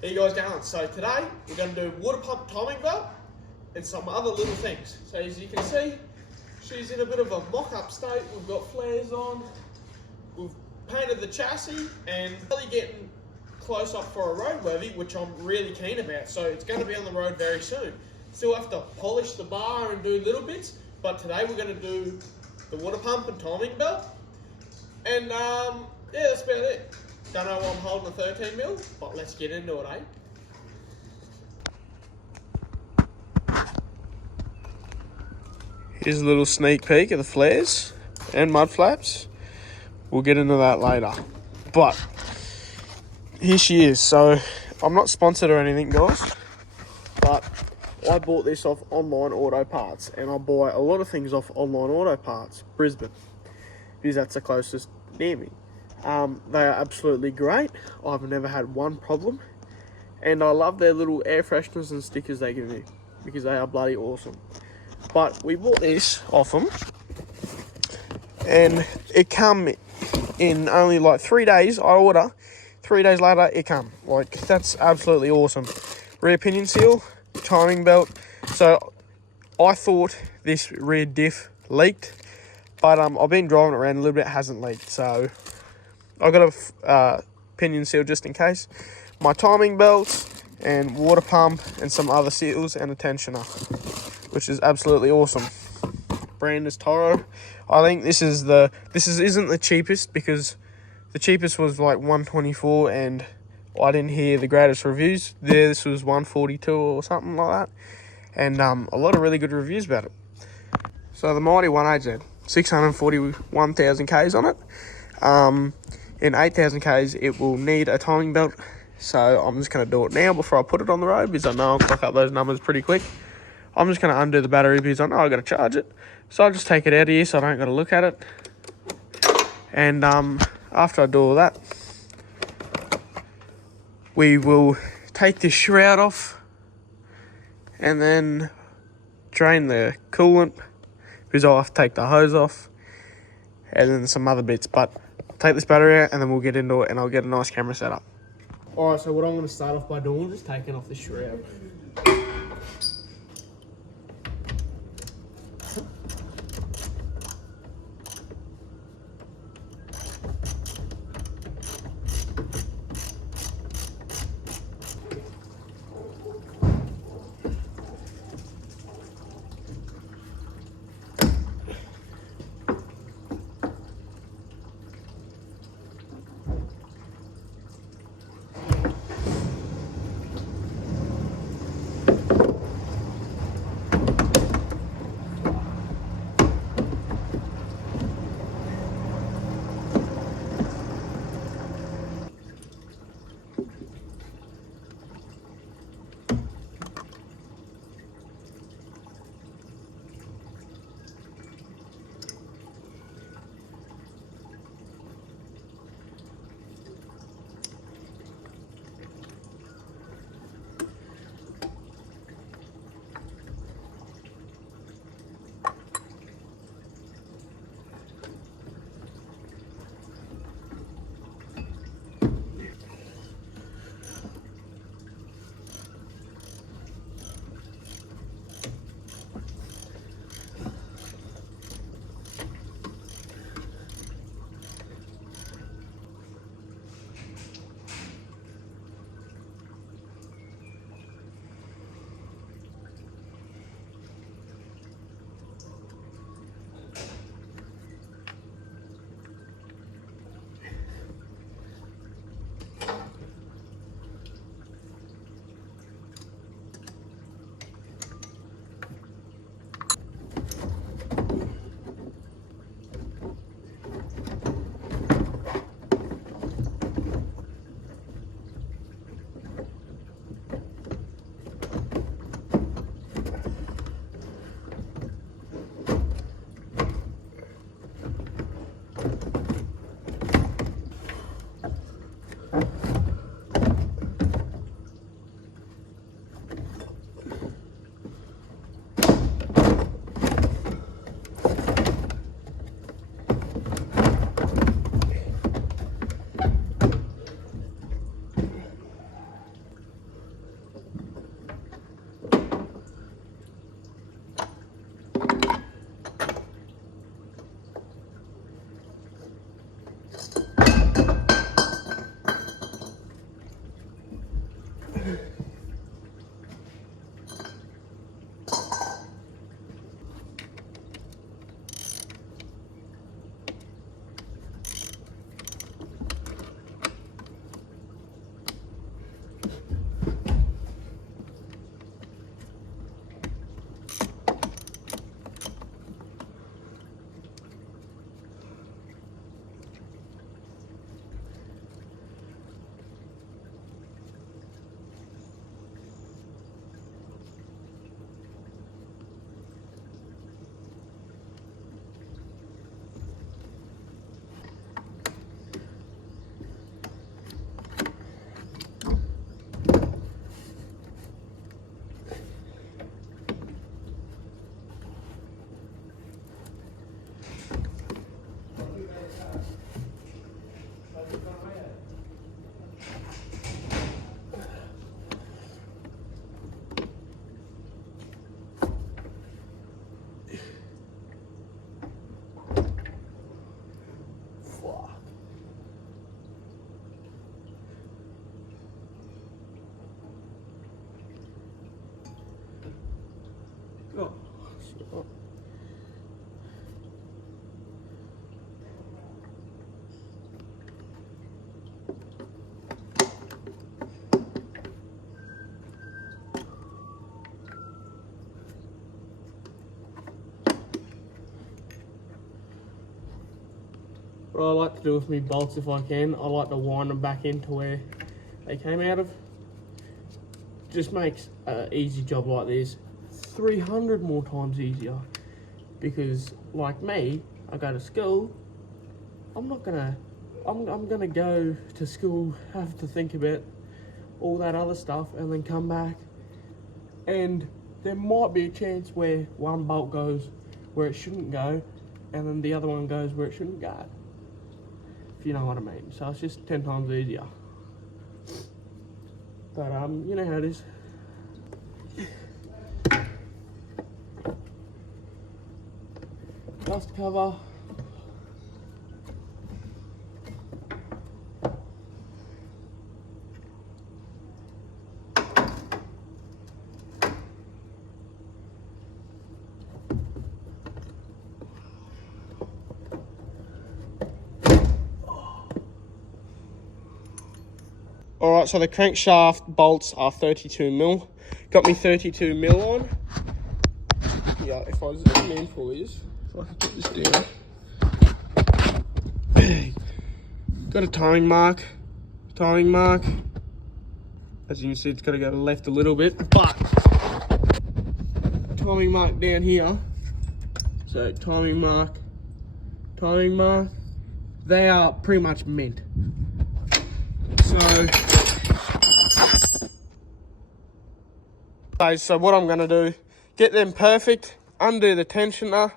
How you guys going? So today we're going to do water pump timing belt and some other little things. So as you can see, she's in a bit of a mock-up state. We've got flares on, we've painted the chassis and really getting close up for a roadworthy, which I'm really keen about. So it's going to be on the road very soon. Still have to polish the bar and do little bits, but today we're going to do the water pump and timing belt. And yeah, that's about it. Don't know why I'm holding a 13mm, but let's get into it, eh? Here's a little sneak peek of the flares and mud flaps. We'll get into that later. But here she is. So I'm not sponsored or anything, guys, but I bought this off Online Auto Parts, and I buy a lot of things off Online Auto Parts, Brisbane, because that's the closest near me. They are absolutely great. I've never had one problem, and I love their little air fresheners and stickers they give me because they are bloody awesome. But we bought this off them, and it come in only like 3 days. I order, 3 days later it come. Like, that's absolutely awesome. Rear pinion seal, timing belt. So I thought this rear diff leaked, but I've been driving it around a little bit, it hasn't leaked. So I got a pinion seal just in case. My timing belts and water pump and some other seals and a tensioner, which is absolutely awesome. Brand is Toro. I think this isn't the cheapest, because the cheapest was like $124 and I didn't hear the greatest reviews. This was $142 or something like that, and a lot of really good reviews about it. So the mighty 1AZ, 641,000 Ks on it. In 8,000 Ks, it will need a timing belt. So I'm just going to do it now before I put it on the road, because I know I'll clock up those numbers pretty quick. I'm just going to undo the battery because I know I've got to charge it. So I'll just take it out of here so I don't got to look at it. And after I do all that, we will take this shroud off and then drain the coolant, because I'll have to take the hose off, and then some other bits. But I'll take this battery out and then we'll get into it, and I'll get a nice camera set up. Alright, so what I'm going to start off by doing is taking off the shroud. what I like to do with my bolts, if I can, I like to wind them back into where they came out of. Just makes an easy job like this 300 more times easier, because like me, I go to school, I'm gonna go to school, have to think about all that other stuff, and then come back, and there might be a chance where one bolt goes where it shouldn't go, and then the other one goes where it shouldn't go, if you know what I mean. So it's just 10 times easier. But you know how it is. Dust cover. Alright, so the crankshaft bolts are 32mm. Got me 32mm on. Yeah, if I zoom in for you, if I can put this down. Got a timing mark. As you can see, it's got to go left a little bit, but timing mark down here. So timing mark. They are pretty much mint. So what I'm going to do, get them perfect, undo the tensioner,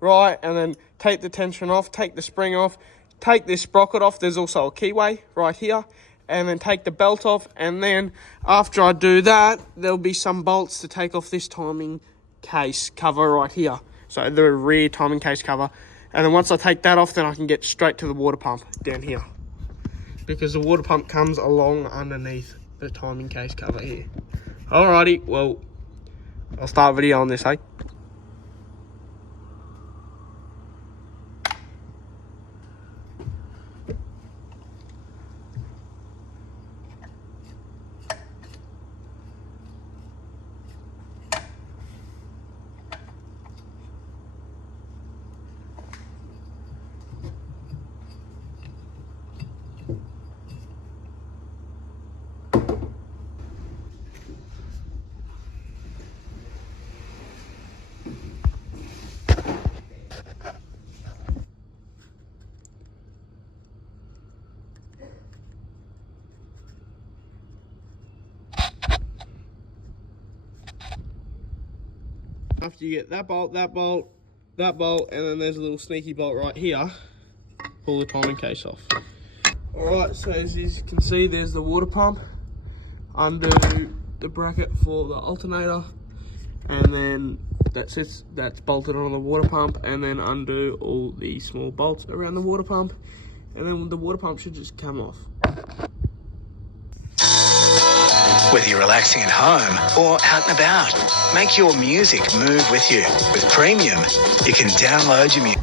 right, and then take the tension off, take the spring off, take this sprocket off, there's also a keyway right here, and then take the belt off, and then after I do that, there'll be some bolts to take off this timing case cover right here, so the rear timing case cover, and then once I take that off, then I can get straight to the water pump down here, because the water pump comes along underneath the timing case cover here. Alrighty, well, I'll start video on this, eh? After you get that bolt, and then there's a little sneaky bolt right here, pull the timing case off. Alright, so as you can see, there's the water pump, undo the bracket for the alternator, and then that's bolted on the water pump, and then undo all the small bolts around the water pump, and then the water pump should just come off. Whether you're relaxing at home or out and about, make your music move with you. With Premium, you can download your music.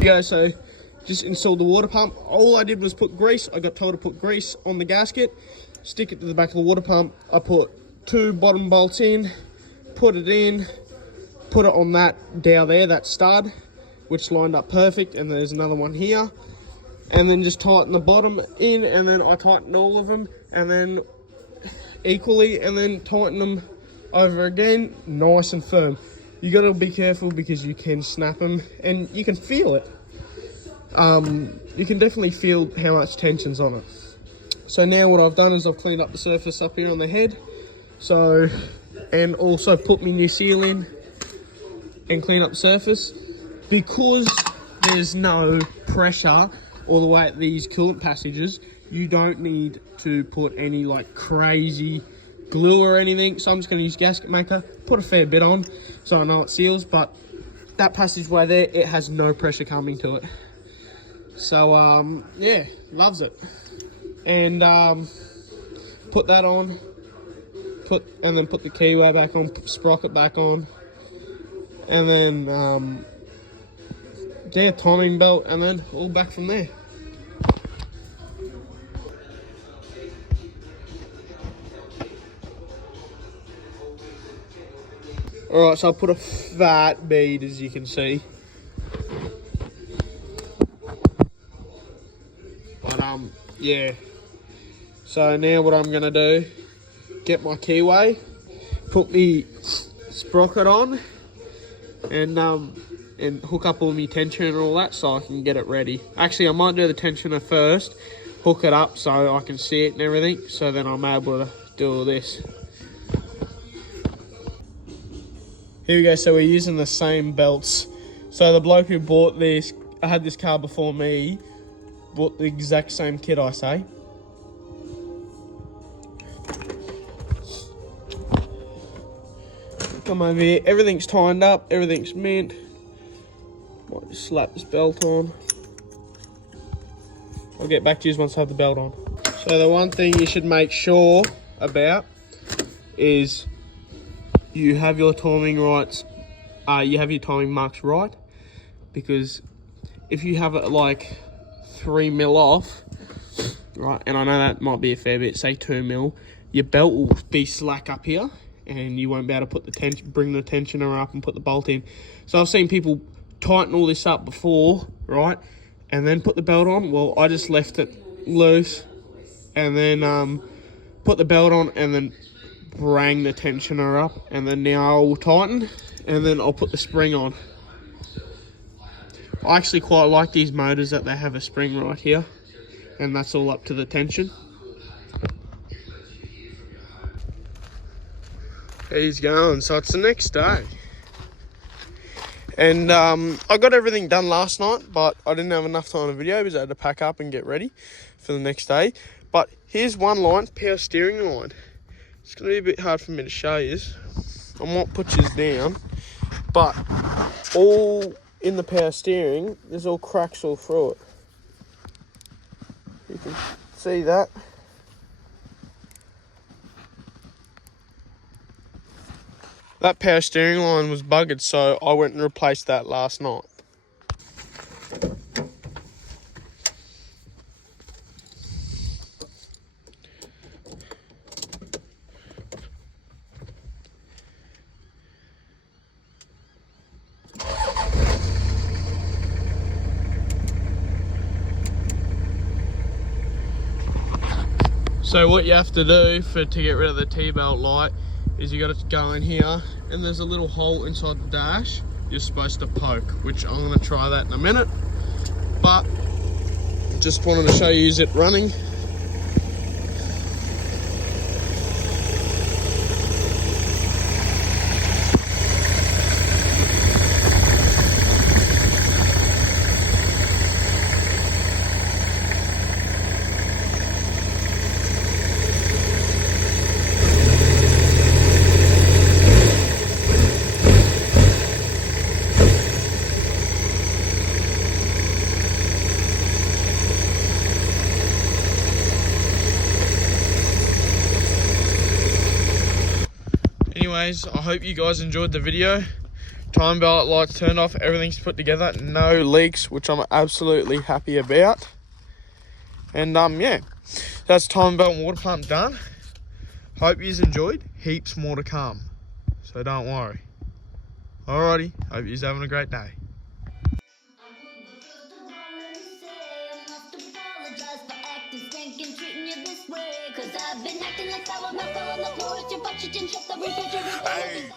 Go, so just installed the water pump. All I did was put grease. I got told to put grease on the gasket, stick it to the back of the water pump. I put 2 bottom bolts in, put it on that dowel there, that stud, which lined up perfect, and there's another one here, and then just tighten the bottom in, and then I tightened all of them, and then equally, and then tighten them over again, nice and firm. You got to be careful because you can snap them, and you can feel it. You can definitely feel how much tension's on it. So now what I've done is I've cleaned up the surface up here on the head, and also put my new seal in and clean up the surface. Because there's no pressure all the way at these coolant passages, you don't need to put any like crazy glue or anything, so I'm just going to use gasket maker, put a fair bit on so I know it seals, but that passageway there, it has no pressure coming to it. So yeah, loves it. And put that on, put the keyway back on, sprocket back on, and then timing belt, and then all back from there. Alright, so I put a fat bead, as you can see. But yeah. So now what I'm gonna do, get my keyway, put me sprocket on, and hook up all my tensioner and all that so I can get it ready. Actually, I might do the tensioner first, hook it up so I can see it and everything, so then I'm able to do all this. Here we go, so we're using the same belts. So the bloke who bought this, I had this car before me, bought the exact same kit, I say. Come over here, everything's tightened up, everything's mint. Might just slap this belt on. I'll get back to you once I have the belt on. So the one thing you should make sure about is you have your timing rights, you have your timing marks right, because if you have it like 3 mil off, right, and I know that might be a fair bit, say 2 mil, your belt will be slack up here, and you won't be able to put the bring the tensioner up and put the bolt in. So I've seen people tighten all this up before, right, and then put the belt on. Well, I just left it loose, and then put the belt on, and then bring the tensioner up, and then now I'll tighten, and then I'll put the spring on. I actually quite like these motors that they have a spring right here, and that's all up to the tension. He's going, so it's the next day. And I got everything done last night, but I didn't have enough time to video because I had to pack up and get ready for the next day. But here's one line, power steering line. It's going to be a bit hard for me to show you. I might put you down, but all in the power steering, there's all cracks all through it. You can see that. That power steering line was buggered, so I went and replaced that last night. So what you have to do to get rid of the T-belt light is you got to go in here, and there's a little hole inside the dash you're supposed to poke, which I'm going to try that in a minute, but just wanted to show you it running. Anyways, I hope you guys enjoyed the video. Time belt lights turned off, everything's put together, no leaks, which I'm absolutely happy about. And yeah, that's time belt and water pump done. Hope you enjoyed. Heaps more to come, so don't worry. Alrighty, hope you're having a great day. I've been acting like I was not on the porch, but you didn't shut the refrigerator.